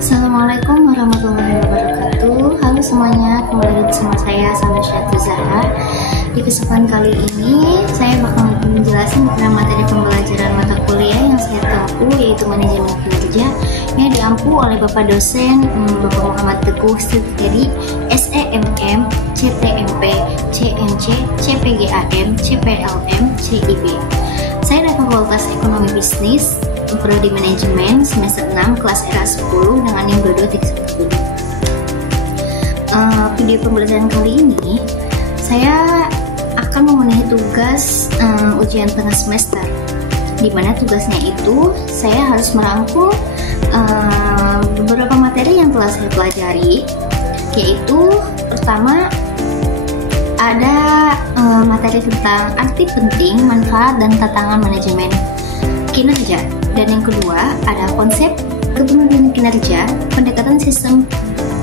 Assalamualaikum warahmatullahi wabarakatuh. Halo semuanya, kembali bersama saya Samsya Zahra. Di kesempatan kali ini saya bakal menjelaskan tentang materi pembelajaran mata kuliah yang saya tempuh, yaitu manajemen kinerja, yang diampu oleh Bapak dosen Bapak Muhammad Teguh Setiadi, SEMM, CTMP, CMC, CPGAM, CPLM, CIB. Saya dari Fakultas Ekonomi Bisnis, Prodi Manajemen, semester 6, kelas era 10 dengan NIM 2237. Video pembelajaran kali ini saya akan memenuhi tugas ujian tengah semester, di mana tugasnya itu saya harus merangkum beberapa materi yang telah saya pelajari, yaitu pertama ada materi tentang arti penting, manfaat, dan tantangan manajemen kinerja. Dan yang kedua ada konsep kepemimpinan kinerja, pendekatan sistem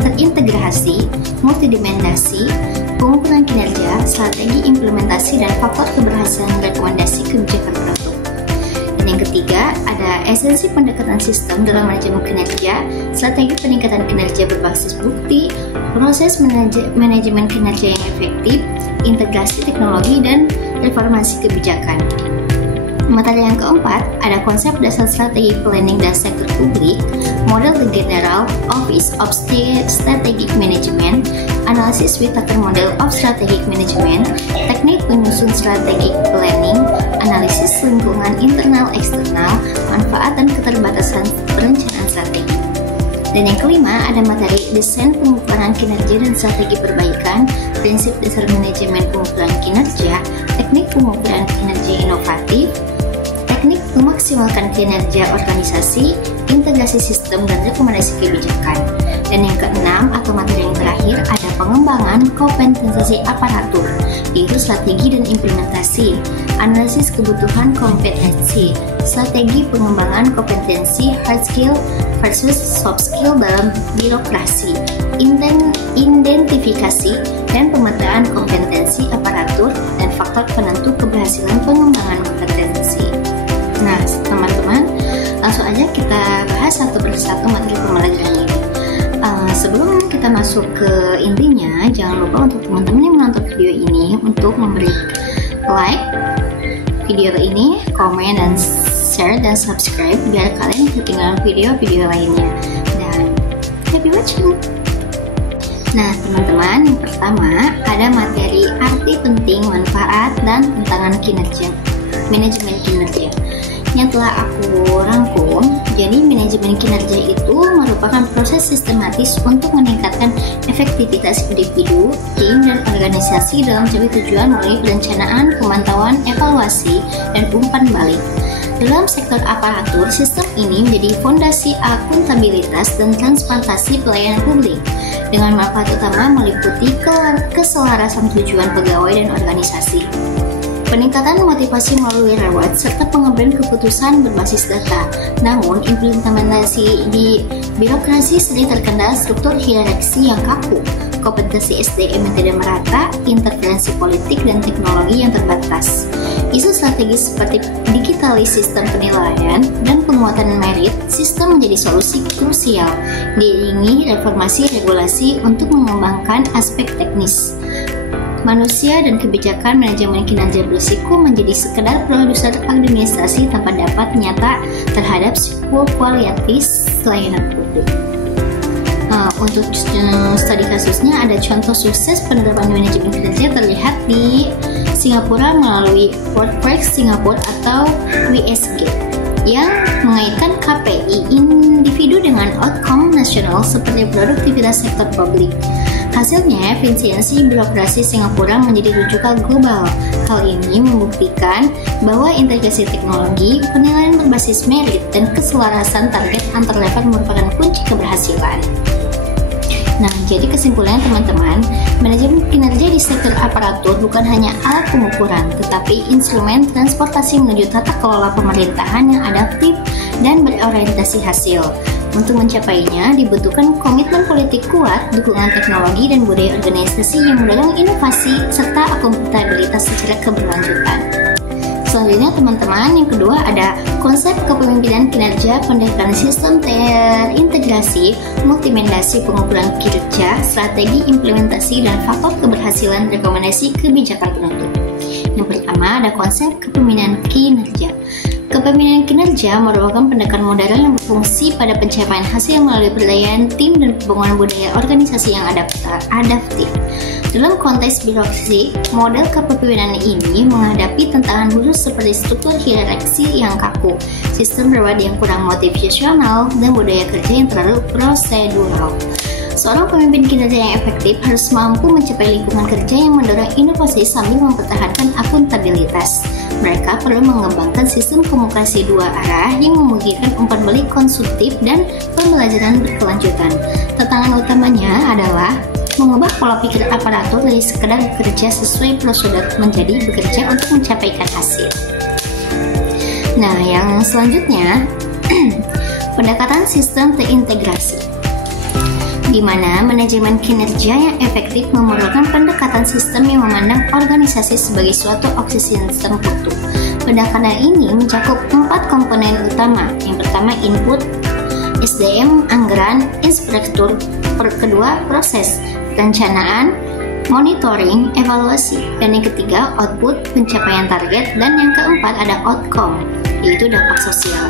terintegrasi, multidimensi, pengukuran kinerja, strategi implementasi, dan faktor keberhasilan rekomendasi kebijakan produk. Dan yang ketiga ada esensi pendekatan sistem dalam manajemen kinerja, strategi peningkatan kinerja berbasis bukti, proses manajemen kinerja yang efektif, integrasi teknologi, dan reformasi kebijakan. Materi yang keempat ada konsep dasar strategi planning dan sektor publik, model the general office of strategic management, analisis with Tucker model of strategic management, teknik penyusun strategic planning, analisis lingkungan internal eksternal, manfaat dan keterbatasan perencanaan strategi. Dan yang kelima ada materi desain pengukuran kinerja dan strategi perbaikan, prinsip dasar manajemen pengukuran kinerja, teknik pengukuran kinerja inovatif, teknik memaksimalkan kinerja organisasi, integrasi sistem, dan rekomendasi kebijakan. Dan yang keenam atau materi yang terakhir ada pengembangan kompetensi aparatur, yaitu strategi dan implementasi, analisis kebutuhan kompetensi, strategi pengembangan kompetensi hard skill versus soft skill dalam birokrasi, identifikasi dan pemetaan kompetensi aparatur, dan faktor penentu keberhasilan pengembangan kompetensi. Nah, teman-teman, langsung aja kita bahas satu persatu materi pembelajaran ini. Sebelum kita masuk ke intinya, jangan lupa untuk teman-teman yang menonton video ini untuk memberi like video ini, komen, dan share, dan subscribe biar kalian ketinggalan video-video lainnya. Dan happy watching! Nah, teman-teman, yang pertama ada materi arti penting, manfaat, dan tantangan kinerja, manajemen kinerja, yang telah aku rangkum. Jadi manajemen kinerja itu merupakan proses sistematis untuk meningkatkan efektivitas individu, tim, dan organisasi dalam mencapai tujuan melalui perencanaan, pemantauan, evaluasi, dan umpan balik. Dalam sektor aparatur, sistem ini menjadi fondasi akuntabilitas dan transparansi pelayanan publik, dengan manfaat utama meliputi keselarasan tujuan pegawai dan organisasi, peningkatan motivasi melalui reward, serta pengambilan keputusan berbasis data. Namun, implementasi di birokrasi sering terkendala struktur hierarki yang kaku, kompetensi SDM yang tidak merata, intervensi politik dan teknologi yang terbatas. Isu strategis seperti digitalisasi sistem penilaian dan penguatan merit sistem menjadi solusi krusial, diiringi reformasi regulasi untuk mengembangkan aspek teknis manusia dan kebijakan. Manajemen kinerja berisiko menjadi sekedar produser administrasi tanpa dapat nyata terhadap kualitas layanan publik. Untuk studi kasusnya ada contoh sukses penerapan manajemen kinerja terlihat di Singapura melalui Workforce Singapore atau WSG yang mengaitkan KPI individu dengan outcome nasional seperti produktivitas sektor publik. Hasilnya, efisiensi birokrasi Singapura menjadi rujukan global. Hal ini membuktikan bahwa integrasi teknologi, penilaian berbasis merit, dan keselarasan target antar level merupakan kunci keberhasilan. Nah, jadi kesimpulannya teman-teman, manajemen kinerja di sektor aparatur bukan hanya alat pengukuran, tetapi instrumen transportasi menuju tata kelola pemerintahan yang adaptif dan berorientasi hasil. Untuk mencapainya, dibutuhkan komitmen politik kuat, dukungan teknologi, dan budaya organisasi yang mendorong inovasi serta akuntabilitas secara keberlanjutan. selanjutnya teman-teman, yang kedua ada konsep kepemimpinan kinerja, pendekatan sistem terintegrasi, multimediasi pengukuran kinerja, strategi implementasi, dan faktor keberhasilan rekomendasi kebijakan penutup. Yang pertama ada konsep kepemimpinan kinerja. Kepemimpinan kinerja merupakan pendekatan modern yang berfungsi pada pencapaian hasil melalui perdayaan tim dan pembangunan budaya organisasi yang adaptif. Dalam konteks birokrasi, model kepemimpinan ini menghadapi tantangan khusus seperti struktur hierarki yang kaku, sistem reward yang kurang motivasional, dan budaya kerja yang terlalu prosedural. Seorang pemimpin kinerja yang efektif harus mampu mencapai lingkungan kerja yang mendorong inovasi sambil mempertahankan akuntabilitas. Mereka perlu mengembangkan sistem komunikasi dua arah yang memungkinkan umpan balik konsumtif dan pembelajaran berkelanjutan. Tantangan utamanya adalah mengubah pola pikir aparatur dari sekedar bekerja sesuai prosedur menjadi bekerja untuk mencapaikan hasil. Nah, yang selanjutnya pendekatan sistem terintegrasi, di mana manajemen kinerja yang efektif memerlukan pendekatan sistem yang memandang organisasi sebagai suatu ekosistem utuh. Pendekatan ini mencakup 4 komponen utama. Yang pertama input, SDM, anggaran, infrastruktur, kedua proses, perencanaan, monitoring, evaluasi, dan yang ketiga output, pencapaian target, dan yang keempat ada outcome, yaitu dampak sosial.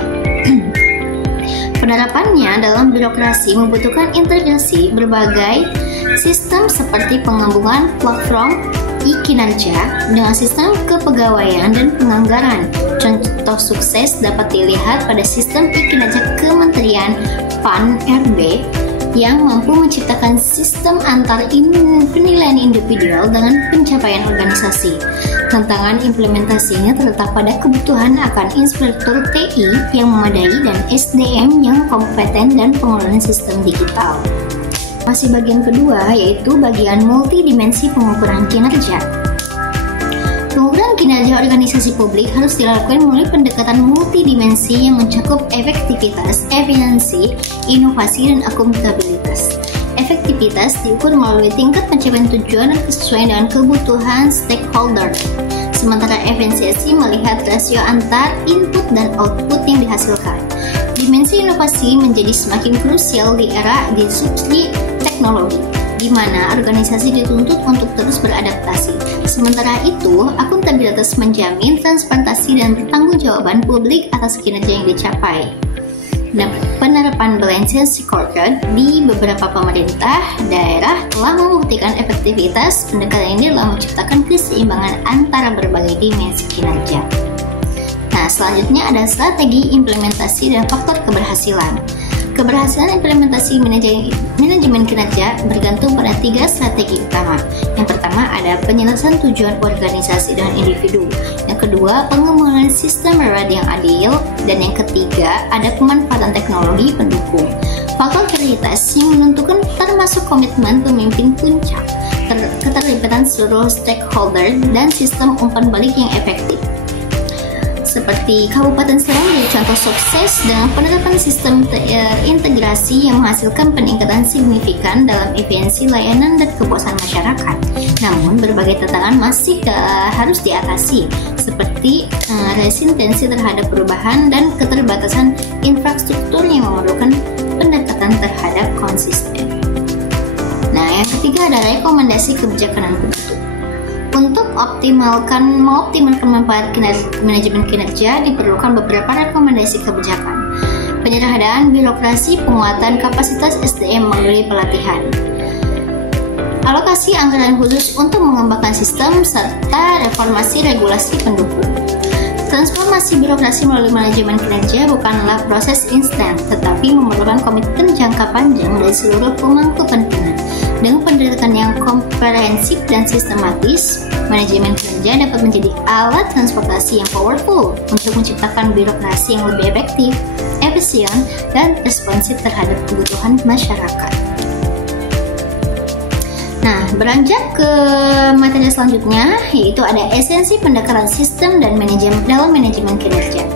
Penerapannya dalam birokrasi membutuhkan integrasi berbagai sistem seperti penggabungan platform e-kinerja dengan sistem kepegawaian dan penganggaran. Contoh sukses dapat dilihat pada sistem e-kinerja Kementerian PAN-RB yang mampu menciptakan sistem antar penilaian individual dengan pencapaian organisasi. Tantangan implementasinya terletak pada kebutuhan akan infrastruktur TI yang memadai dan SDM yang kompeten dan pengelolaan sistem digital. Masih bagian kedua, yaitu bagian multidimensi pengukuran kinerja. Pengukuran kinerja organisasi publik harus dilakukan melalui pendekatan multidimensi yang mencakup efektivitas, efisiensi, inovasi, dan akuntabilitas. Efektivitas diukur melalui tingkat pencapaian tujuan dan kesesuaian dengan kebutuhan stakeholder. Sementara efisiensi melihat rasio antar input dan output yang dihasilkan. Dimensi inovasi menjadi semakin krusial di era disrupsi teknologi, di mana organisasi dituntut untuk terus beradaptasi. Sementara itu, akuntabilitas menjamin transparansi dan pertanggungjawaban publik atas kinerja yang dicapai. Nah, penerapan balanced scorecard di beberapa pemerintah daerah telah membuktikan efektivitas. Pendekatan ini telah menciptakan keseimbangan antara berbagai dimensi kinerja. Nah, selanjutnya ada strategi implementasi dan faktor keberhasilan. Keberhasilan implementasi manajemen kinerja bergantung pada 3 strategi utama. Yang pertama ada penyelesaian tujuan organisasi dan individu. Yang kedua, pengembangan sistem reward yang adil. Dan yang ketiga, ada pemanfaatan teknologi pendukung. Faktor prioritas yang menentukan termasuk komitmen pemimpin puncak, keterlibatan seluruh stakeholder, dan sistem umpan balik yang efektif. Seperti Kabupaten Serang menjadi contoh sukses dengan penerapan sistem integrasi yang menghasilkan peningkatan signifikan dalam efisiensi layanan dan kepuasan masyarakat. Namun, berbagai tantangan masih harus diatasi, seperti resistensi terhadap perubahan dan keterbatasan infrastruktur yang memerlukan pendekatan terhadap konsisten. Nah, yang ketiga ada rekomendasi kebijakan penutup. Untuk mengoptimalkan manfaat manajemen kinerja diperlukan beberapa rekomendasi kebijakan. Penyederhanaan birokrasi, penguatan kapasitas SDM melalui pelatihan, alokasi anggaran khusus untuk mengembangkan sistem, serta reformasi regulasi pendukung. Transformasi birokrasi melalui manajemen kinerja bukanlah proses instan, tetapi memerlukan komitmen jangka panjang dari seluruh pemangku kepentingan. Dengan pendekatan yang komprehensif dan sistematis, manajemen kinerja dapat menjadi alat transportasi yang powerful untuk menciptakan birokrasi yang lebih efektif, efisien, dan responsif terhadap kebutuhan masyarakat. Nah, beranjak ke materi selanjutnya, yaitu ada esensi pendekatan sistem dan dalam manajemen kinerja.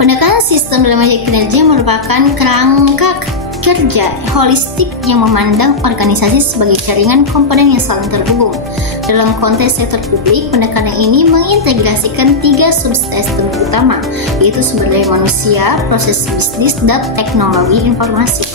Pendekatan sistem dalam manajemen kinerja merupakan kerangka kerja holistik yang memandang organisasi sebagai jaringan komponen yang saling terhubung. Dalam konteks sektor publik, pendekatan ini mengintegrasikan 3 subsistem utama, yaitu sumber daya manusia, proses bisnis, dan teknologi informasi.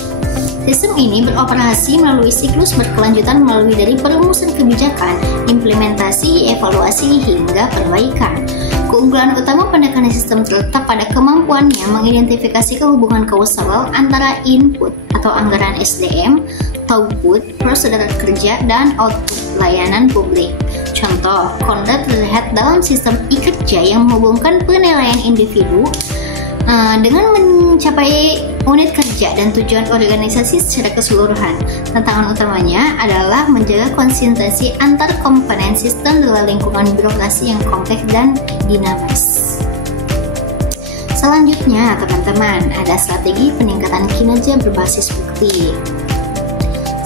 Sistem ini beroperasi melalui siklus berkelanjutan melalui dari perumusan kebijakan, implementasi, evaluasi, hingga perbaikan. Keunggulan utama pendekatan sistem terletak pada kemampuannya mengidentifikasi hubungan kausal antara input atau anggaran SDM, output, prosedur kerja, dan output layanan publik. Contoh, Konrad terlihat dalam sistem e-kerja yang menghubungkan penilaian individu dengan mencapai unit kerja dan tujuan organisasi secara keseluruhan. Tantangan utamanya adalah menjaga konsistensi antar komponen sistem dalam lingkungan birokrasi yang kompleks dan dinamis. Selanjutnya, teman-teman, ada strategi peningkatan kinerja berbasis bukti.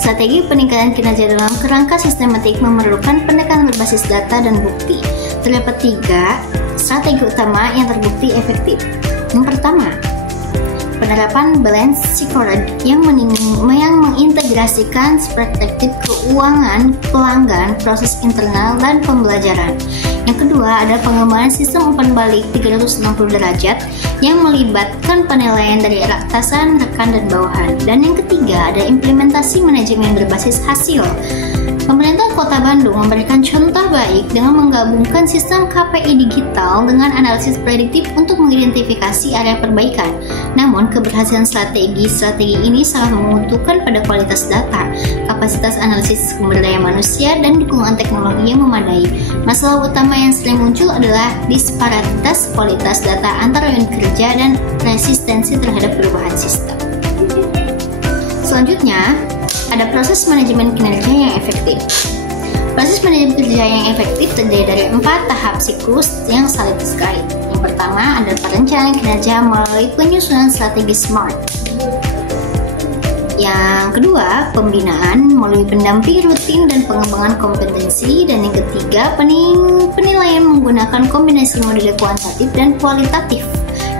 Strategi peningkatan kinerja dalam kerangka sistematik memerlukan pendekatan berbasis data dan bukti. Terdapat 3 strategi utama yang terbukti efektif. Yang pertama, penerapan balance scorecard yang mengintegrasikan perspektif keuangan, pelanggan, proses internal, dan pembelajaran. Yang kedua, ada pengembangan sistem umpan balik 360 derajat yang melibatkan penilaian dari atasan, rekan, dan bawahan. Dan yang ketiga, ada implementasi manajemen berbasis hasil. Pemerintah Kota Bandung memberikan contoh baik dengan menggabungkan sistem KPI digital dengan analisis prediktif untuk mengidentifikasi area perbaikan. Namun, keberhasilan strategi ini sangat membutuhkan pada kualitas data, kapasitas analisis sumber daya manusia, dan dukungan teknologi yang memadai. Masalah utama yang sering muncul adalah disparitas kualitas data antara unit kerja dan resistensi terhadap perubahan sistem. Selanjutnya, ada proses manajemen kinerja yang efektif. Proses manajemen kinerja yang efektif terdiri dari 4 tahap siklus yang saling terkait. Yang pertama adalah perencanaan kinerja melalui penyusunan strategi SMART. Yang kedua, pembinaan melalui pendamping rutin dan pengembangan kompetensi. Dan yang ketiga, penilaian menggunakan kombinasi model kuantitatif dan kualitatif.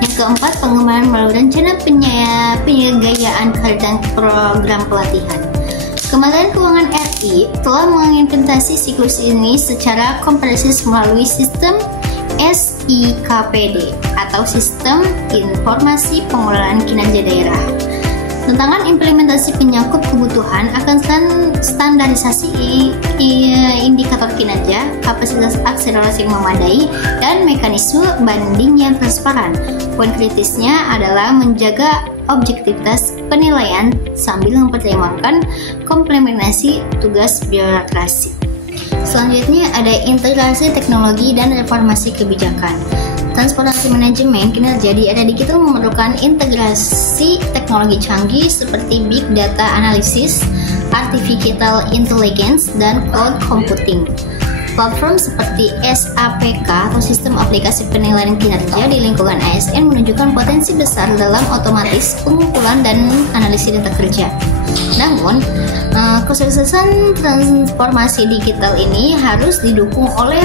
Yang keempat, pengembangan melalui rencana penyegayaan dan program pelatihan. Kementerian Keuangan RI telah mengimplementasi siklus ini secara komprehensif melalui sistem SIKPD atau Sistem Informasi Pengelolaan Kinerja Daerah. Tantangan implementasi penyangkut kebutuhan akan standarisasi indikator kinerja, kapasitas akselerasi yang memadai, dan mekanisme banding yang transparan. Poin kritisnya adalah menjaga objektivitas penilaian sambil mempertimbangkan komplementasi tugas birokrasi. Selanjutnya ada integrasi teknologi dan reformasi kebijakan. Transformasi manajemen kinerja di era digital memerlukan integrasi teknologi canggih seperti big data analysis, artificial intelligence, dan cloud computing. Platform seperti SAPK atau Sistem Aplikasi Penilaian Kinerja di lingkungan ASN menunjukkan potensi besar dalam otomatis pengumpulan dan analisis data kerja. Namun, kesuksesan transformasi digital ini harus didukung oleh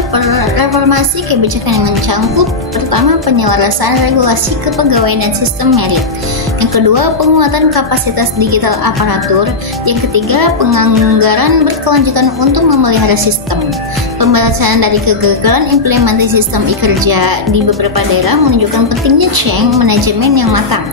reformasi kebijakan yang mencangkup pertama penyelesaian regulasi kepegawaian dan sistem merit. Yang kedua, penguatan kapasitas digital aparatur. Yang ketiga, penganggaran berkelanjutan untuk memelihara sistem. Pembelajaran dari kegagalan implementasi sistem e-kerja di beberapa daerah menunjukkan pentingnya change manajemen yang matang.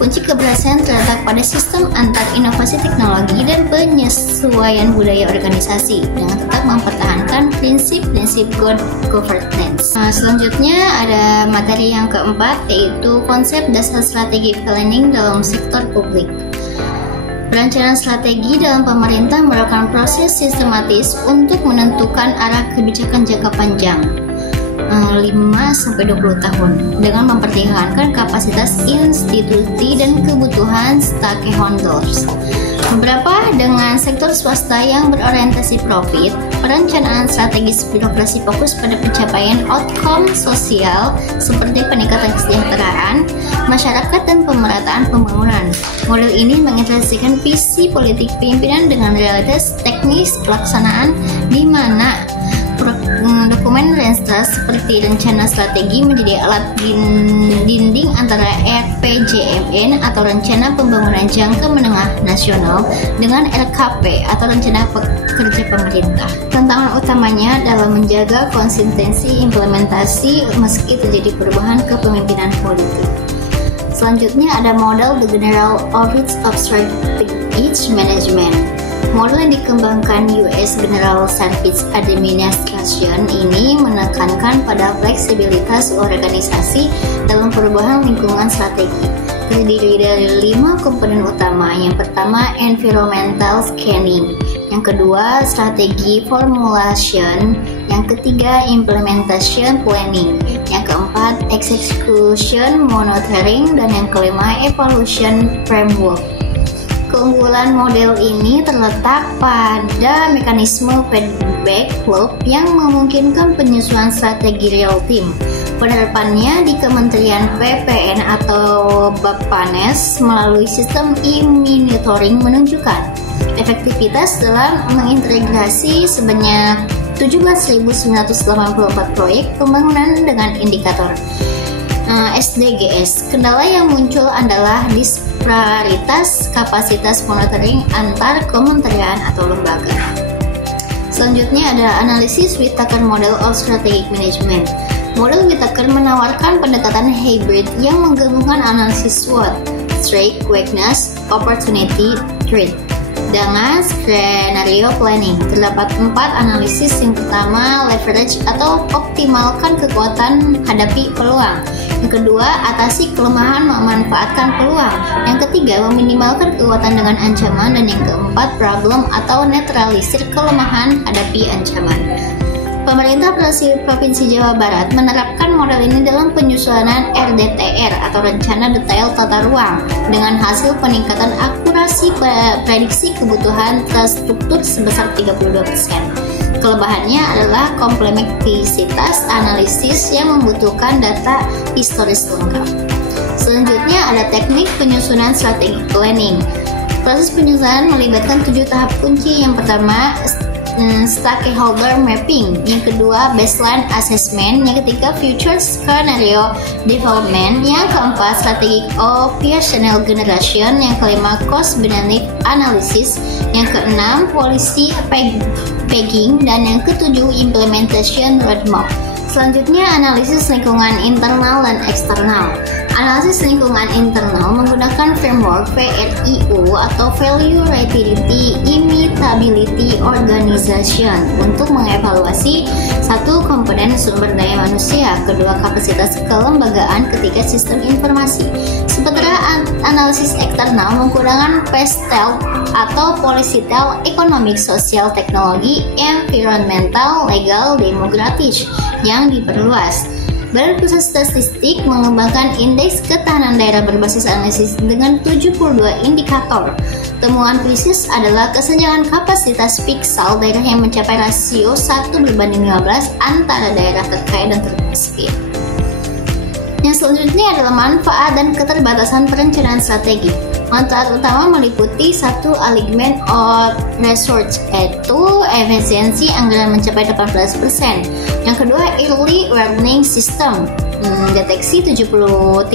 Kunci keberhasilan terletak pada sistem antar inovasi teknologi dan penyesuaian budaya organisasi dengan tetap mempertahankan prinsip-prinsip good governance. Selanjutnya ada materi yang keempat, yaitu konsep dasar strategi planning dalam sektor publik. Perencanaan strategi dalam pemerintah merupakan proses sistematis untuk menentukan arah kebijakan jangka panjang 5-20 tahun dengan mempertimbangkan kapasitas institusi dan kebutuhan stakeholders. Beberapa dengan sektor swasta yang berorientasi profit, perencanaan strategis birokrasi fokus pada pencapaian outcome sosial seperti peningkatan kesejahteraan masyarakat dan pemerataan pembangunan. Model ini mengintegrasikan visi politik pimpinan dengan realitas teknis pelaksanaan di mana dokumen dokumen Renstra seperti rencana strategi menjadi alat dinding antara RPJMN atau Rencana Pembangunan Jangka Menengah Nasional dengan RKP atau Rencana Kerja Pemerintah. Tantangan utamanya dalam menjaga konsistensi implementasi meski terjadi perubahan kepemimpinan politik. Selanjutnya ada model The General Office of Strategic Management. Model yang dikembangkan US General Service Administration ini menekankan pada fleksibilitas organisasi dalam perubahan lingkungan strategi. Terdiri dari 5 komponen utama. Yang pertama, environmental scanning. Yang kedua, strategi formulation. Yang ketiga, implementation planning. Yang keempat, execution monitoring. Dan yang kelima, evaluation framework. Keunggulan model ini terletak pada mekanisme feedback loop yang memungkinkan penyesuaian strategi real time. Penerapannya di Kementerian PPN atau Bappenas melalui sistem e-monitoring menunjukkan efektivitas dalam mengintegrasi sebanyak 17.984 proyek pembangunan dengan indikator SDGs. Kendala yang muncul adalah disparitas kapasitas monitoring antar kementerian atau lembaga. Selanjutnya ada analisis Whittaker Model of Strategic Management. Model Whittaker menawarkan pendekatan hybrid yang menggabungkan analisis SWOT, Strength, Weakness, Opportunity, Threat, dengan skenario planning. Terdapat 4 analisis. Yang pertama, leverage atau optimalkan kekuatan hadapi peluang. Yang kedua, atasi kelemahan memanfaatkan peluang. Yang ketiga, meminimalkan kekuatan dengan ancaman. Dan yang keempat, problem atau netralisir kelemahan hadapi ancaman. Pemerintah Provinsi Jawa Barat menerapkan model ini dalam penyusunan RDTR atau Rencana Detail Tata Ruang dengan hasil peningkatan akurasi prediksi kebutuhan terstruktur sebesar 32%. Kelebihannya adalah kompleksitas analisis yang membutuhkan data historis lengkap. Selanjutnya ada teknik penyusunan strategi planning. Proses penyusunan melibatkan 7 tahap kunci. Yang pertama, stakeholder mapping. Yang kedua, baseline assessment. Yang ketiga, future scenario development. Yang keempat, strategic operational generation. Yang kelima, cost benefit analysis. Yang keenam, policy pegging. Dan yang ketujuh, implementation roadmap. Selanjutnya, analisis lingkungan internal dan eksternal. Analisis lingkungan internal menggunakan framework VRIO atau Value Relativity Imitability Organization untuk mengevaluasi satu komponen sumber daya manusia, kedua kapasitas kelembagaan, ketiga sistem informasi. Sementara analisis eksternal menggunakan PESTEL atau Policytel Economic Social Teknologi Environmental Legal Demographic yang diperluas. Badan Pusat Statistik mengembangkan indeks ketahanan daerah berbasis analisis dengan 72 indikator. Temuan krisis adalah kesenjangan kapasitas fiskal daerah yang mencapai rasio 1:15 antara daerah terkaya dan termiskin. Yang selanjutnya adalah manfaat dan keterbatasan perencanaan strategi. Manfaat utama meliputi 1. Alignment of resource, yaitu efisiensi anggaran mencapai 18%. Yang kedua, early warning system, deteksi 73%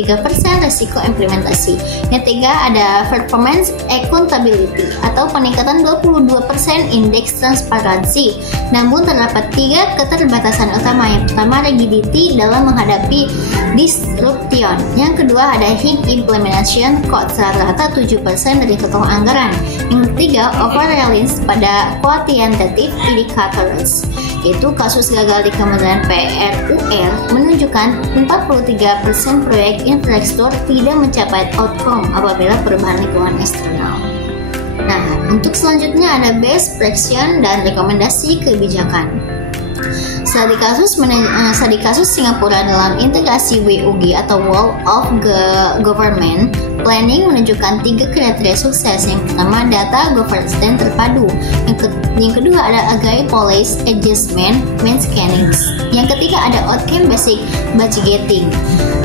resiko implementasi. Yang ketiga, ada performance accountability atau peningkatan 22% indeks transparansi. Namun terdapat 3 keterbatasan utama. Yang pertama, rigidity dalam menghadapi disruption. Yang kedua, ada high implementation cost, rata-rata 7% dari total anggaran. Yang ketiga, over reliance pada quantitative indicators, yaitu kasus gagal di Kementerian PRUR menunjukkan 43% proyek infrastruktur tidak mencapai outcome apabila perubahan lingkungan eksternal. Nah, untuk selanjutnya ada best practice dan rekomendasi kebijakan. Studi kasus Singapura dalam integrasi WOG atau World of Government Planning menunjukkan 3 kriteria sukses. Yang pertama, data governance dan terpadu. Yang kedua ada agile policy adjustment mechanics. Yang ketiga ada outcome basic budgeting.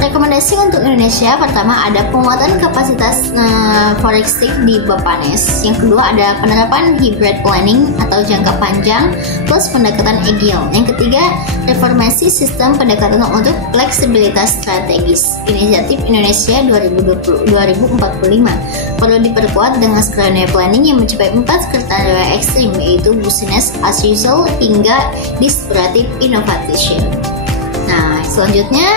Rekomendasi untuk Indonesia, pertama ada penguatan kapasitas forensic di Bappenas. Yang kedua ada penerapan hybrid planning atau jangka panjang plus pendekatan agile. Yang ketiga, reformasi sistem pendekatan untuk fleksibilitas strategis. Inisiatif Indonesia 2045 perlu diperkuat dengan skenario planning yang mencapai 4 kriteria ekstrim, yaitu business as usual hingga disruptive innovation. Nah, selanjutnya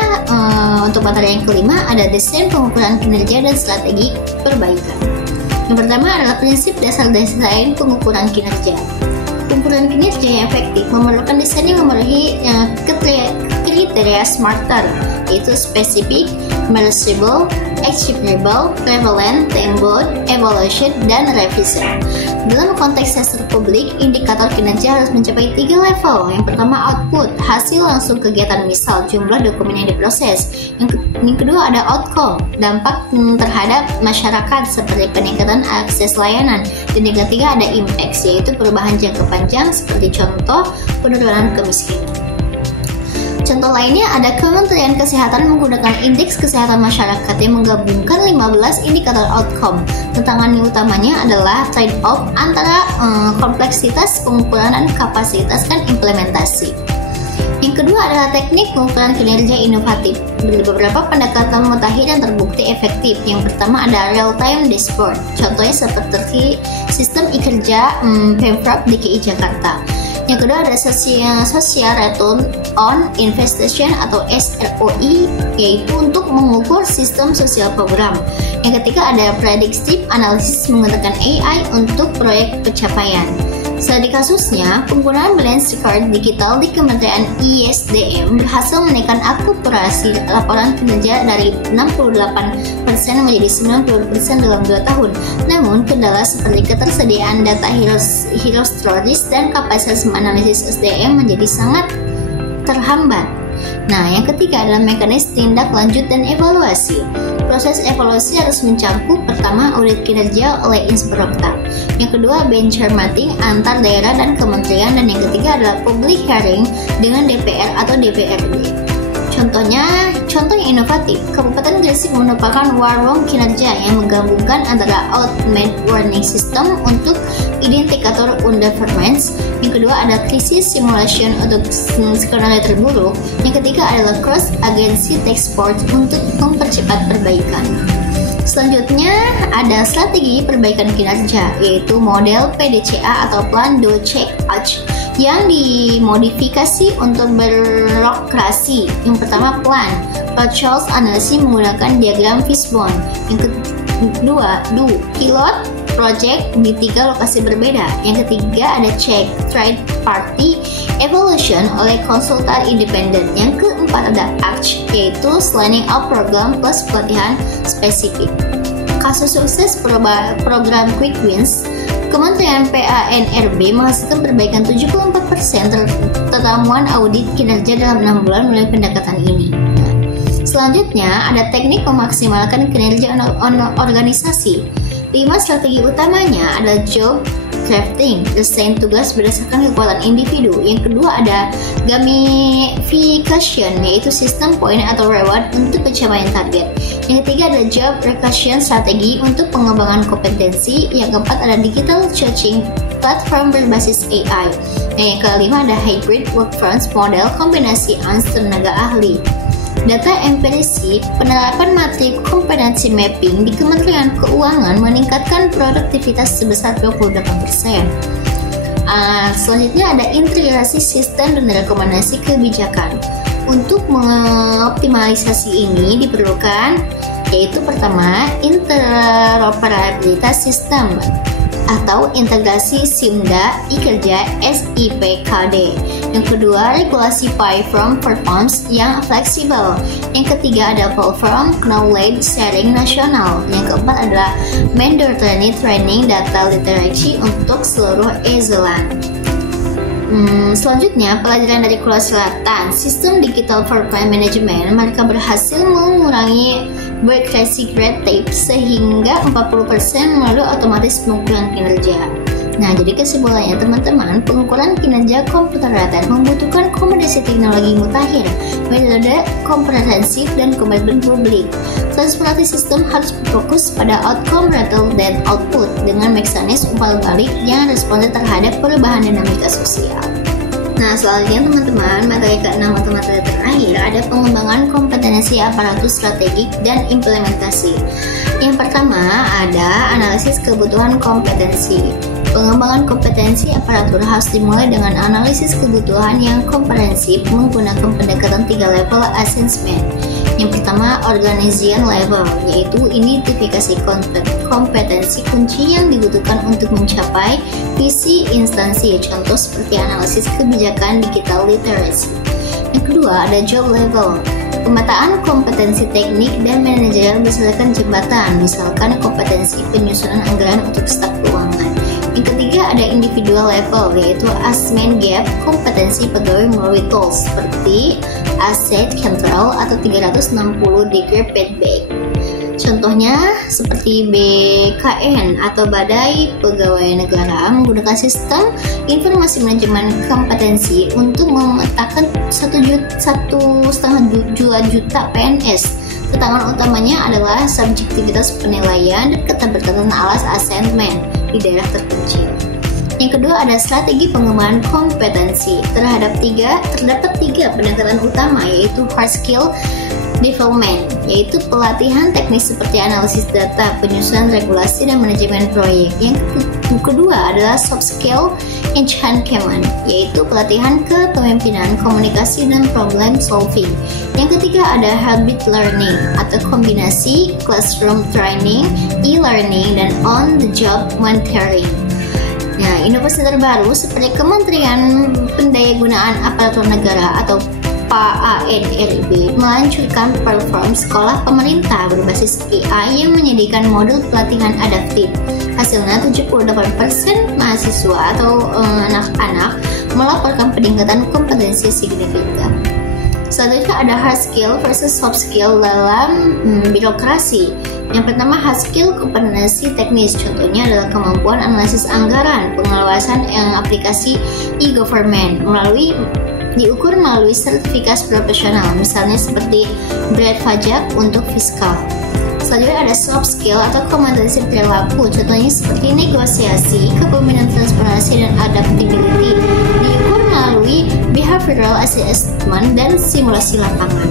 untuk materi yang kelima ada desain pengukuran kinerja dan strategi perbaikan. Yang pertama adalah prinsip dasar desain pengukuran kinerja. Pengukuran kinerja yang efektif memerlukan desain yang memenuhi kriteria SMARTER, yaitu specific, measurable, achievable, prevalent, time-bound, evaluation, dan revision. Dalam konteks sektor publik, indikator kinerja harus mencapai 3 level. Yang pertama output, hasil langsung kegiatan, misal jumlah dokumen yang diproses. Yang kedua ada outcome, dampak terhadap masyarakat seperti peningkatan akses layanan. Dan yang ketiga ada impact, yaitu perubahan jangka panjang seperti contoh penurunan kemiskinan. Contoh lainnya ada Kementerian Kesehatan menggunakan indeks kesehatan masyarakat yang menggabungkan 15 indikator outcome. Tantangan utamanya adalah trade-off antara kompleksitas pengukuran dan kapasitas dan implementasi. Yang kedua adalah teknik pengukuran kinerja inovatif. Beberapa pendekatan mutakhir yang terbukti efektif. Yang pertama ada real-time dashboard. Contohnya seperti sistem e-kerja Pemprov DKI Jakarta. Yang kedua ada social return on investment atau SROI, yaitu untuk mengukur sistem sosial program. Yang ketiga ada predictive analysis menggunakan AI untuk proyek pencapaian. Studi kasusnya, penggunaan balance record digital di Kementerian ISDM berhasil menaikkan akurasi laporan kinerja dari 68% menjadi 90% dalam 2 tahun. Namun, kendala seperti ketersediaan data heterogenis dan kapasitas menganalisis SDM menjadi sangat terhambat. Nah, yang ketiga adalah mekanisme tindak lanjut dan evaluasi. Proses evaluasi harus mencakup pertama audit kinerja oleh inspektorat, yang kedua benchmarking antar daerah dan kementerian, dan yang ketiga adalah public hearing dengan DPR atau DPRD. Contoh yang inovatif, Kabupaten Gresik merupakan war room kinerja yang menggabungkan antara automated warning system untuk indikator underperformance. Yang kedua ada krisis simulation untuk skenario terburuk. Yang ketiga adalah cross agency task force untuk mempercepat perbaikan. Selanjutnya ada strategi perbaikan kinerja, yaitu model PDCA atau Plan Do Check Act yang dimodifikasi untuk birokrasi. Yang pertama plan, Charles Analysis menggunakan diagram fishbone. Yang kedua do, pilot project di 3 lokasi berbeda. Yang ketiga ada check, third party evaluation oleh konsultan independen. Yang keempat ada act, yaitu planning out program plus pelatihan spesifik. Kasus sukses program Quick Wins, Kementerian PANRB menghasilkan perbaikan 74% temuan audit kinerja dalam 6 bulan melalui pendekatan ini. Selanjutnya ada teknik memaksimalkan kinerja organisasi. 5 strategi utamanya adalah job crafting, desain tugas berdasarkan kekuatan individu. Yang kedua ada gamification, yaitu sistem poin atau reward untuk pencapaian target. Yang ketiga ada job recognition strategi untuk pengembangan kompetensi. Yang keempat ada digital coaching platform berbasis AI. Dan yang kelima ada hybrid workforce model kombinasi tenaga ahli. Data empirisi, penerapan materi kompetensi mapping di Kementerian Keuangan meningkatkan produktivitas sebesar 28%. Selanjutnya ada integrasi sistem dan rekomendasi kebijakan. Untuk mengoptimalisasi ini diperlukan, yaitu pertama interoperabilitas sistem atau integrasi SIMDA, e-kerja, SIPKD. Yang kedua, regulasi platform performance yang fleksibel. Yang ketiga ada platform knowledge sharing nasional. Yang keempat adalah mandatory training data literacy untuk seluruh eselon. Selanjutnya, pelajaran dari Korea Selatan, sistem digital workflow management, mereka berhasil mengurangi bureaucracy red tape sehingga 40% melalui otomatis pengukuran kinerja. Nah, jadi kesimpulannya teman-teman, pengukuran kinerja komputer rater membutuhkan kombinasi teknologi mutakhir, metode komprehensif, dan komitmen publik. Transformasi sistem harus berfokus pada outcome rather than output dengan mekanisme umpan balik yang responsif terhadap perubahan dinamika sosial. Nah, selanjutnya teman-teman, materi ke-6 atau materi terakhir ada pengembangan kompetensi aparatus strategik dan implementasi. Yang pertama ada analisis kebutuhan kompetensi. Pengembangan kompetensi aparatur harus dimulai dengan analisis kebutuhan yang komprehensif menggunakan pendekatan 3 level assessment. Yang pertama, organization level, yaitu identifikasi kompetensi kunci yang dibutuhkan untuk mencapai visi instansi, contoh seperti analisis kebijakan digital literacy. Yang kedua, ada job level, pemetaan kompetensi teknik dan manajerial berdasarkan jabatan, misalkan kompetensi penyusunan anggaran untuk staf keuangan. Yang ketiga ada individual level, yaitu assessment gap kompetensi pegawai melalui tools seperti asset control atau 360 degree feedback. Contohnya seperti BKN atau Badai Pegawai Negara menggunakan sistem informasi manajemen kompetensi untuk memetakan 1,5 juta PNS. Tantangan utamanya adalah subjektivitas penilaian dan keterbatasan alas assignment di daerah terpencil. Yang kedua ada strategi pengembangan kompetensi. Terdapat tiga pendekatan utama, yaitu hard skill development, yaitu pelatihan teknis seperti analisis data, penyusunan regulasi, dan manajemen proyek. Yang kedua adalah soft skill enhancement, yaitu pelatihan kepemimpinan, komunikasi, dan problem solving. Yang ketiga ada habit learning atau kombinasi classroom training, e-learning, dan on-the-job mentoring. Nah, inovasi terbaru seperti Kementerian Pendayagunaan Aparatur Negara atau PANRB meluncurkan platform sekolah pemerintah berbasis AI yang menyediakan modul pelatihan adaptif. Hasilnya 78% mahasiswa atau anak-anak melaporkan peningkatan kompetensi signifikan. Selanjutnya ada hard skill versus soft skill dalam birokrasi. Yang pertama hard skill kompetensi teknis, contohnya adalah kemampuan analisis anggaran, pengawasan aplikasi e-government diukur melalui sertifikasi profesional, misalnya seperti berat pajak untuk fiskal. Selanjutnya ada soft skill atau kompetensi perilaku, contohnya seperti negosiasi, kepemimpinan transparansi, dan adaptability, diukur melalui behavioral assessment dan simulasi lapangan.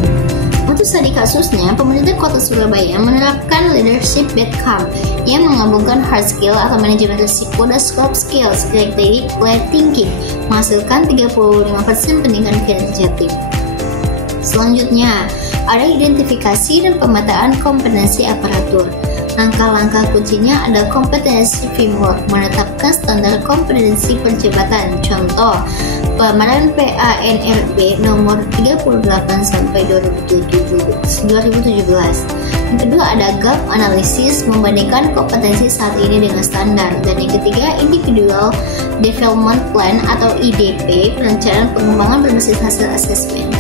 Untuk studi kasusnya, pemerintah Kota Surabaya menerapkan leadership bootcamp yang menggabungkan hard skill atau manajemen risiko dan soft skill strategic thinking, menghasilkan 35% peningkatan kinerja tim. Selanjutnya, ada identifikasi dan pemetaan kompetensi aparatur. Langkah-langkah kuncinya ada kompetensi framework, menetapkan standar kompetensi perjabatan. Contoh, Pemaran PANRB nomor 38 sampai 2017. Yang kedua ada gap analysis, membandingkan kompetensi saat ini dengan standar. Dan yang ketiga, individual development plan atau IDP, perencanaan pengembangan berbasis hasil asesmen.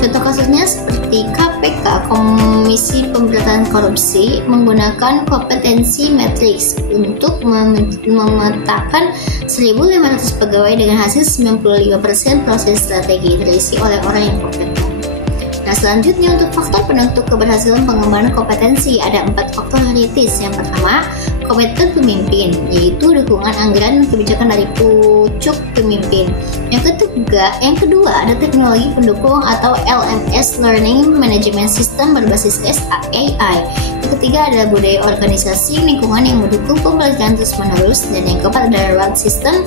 Contoh kasusnya seperti KPK, Komisi Pemberantasan Korupsi, menggunakan kompetensi matriks untuk memetakan 1.500 pegawai dengan hasil 95% proses strategi terisi oleh orang yang kompeten. Nah, selanjutnya untuk faktor penentu keberhasilan pengembangan kompetensi ada 4 faktor kritis. Yang pertama, komitmen pemimpin, yaitu dukungan anggaran dan kebijakan dari pucuk pemimpin. Yang kedua ada teknologi pendukung atau LMS, Learning Management System berbasis AI. Yang ketiga adalah budaya organisasi lingkungan yang mendukung pembelajaran terus-menerus. Dan yang keempat ada reward system,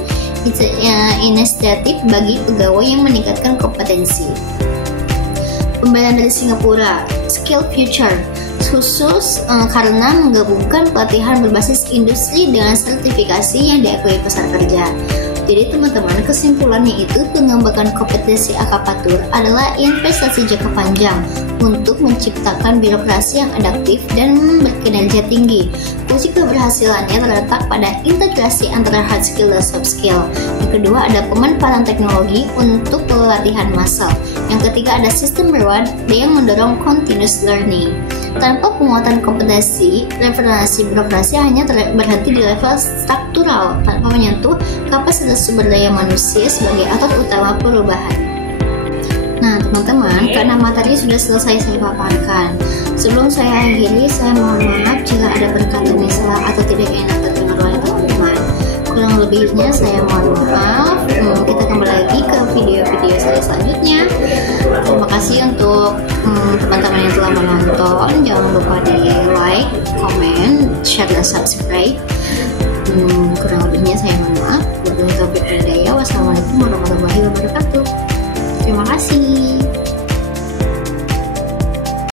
inisiatif bagi pegawai yang meningkatkan kompetensi. Pembelajaran dari Singapura, Skill Future, khusus karena menggabungkan pelatihan berbasis industri dengan sertifikasi yang diakui pasar kerja. Jadi teman-teman, kesimpulannya itu pengembangan kompetensi aparatur adalah investasi jangka panjang untuk menciptakan birokrasi yang adaptif dan berkinerja tinggi. Kunci keberhasilannya terletak pada integrasi antara hard skill dan soft skill. Yang kedua ada pemanfaatan teknologi untuk pelatihan massal. Yang ketiga ada sistem reward yang mendorong continuous learning. Tanpa penguatan kompetensi, reformasi birokrasi hanya berhenti di level struktural tanpa menyentuh kapasitas sumber daya manusia sebagai otot utama perubahan. Nah teman-teman, karena materi sudah selesai saya paparkan. Sebelum saya akhiri, saya mohon maaf jika ada perkataan yang salah atau tidak enak terdengar oleh teman-teman. Kurang lebihnya saya mohon maaf. Kita kembali lagi ke video-video saya selanjutnya. Terima kasih untuk teman-teman yang telah menonton. Jangan lupa di like, comment, share, dan subscribe. Kurang lebihnya saya mohon maaf.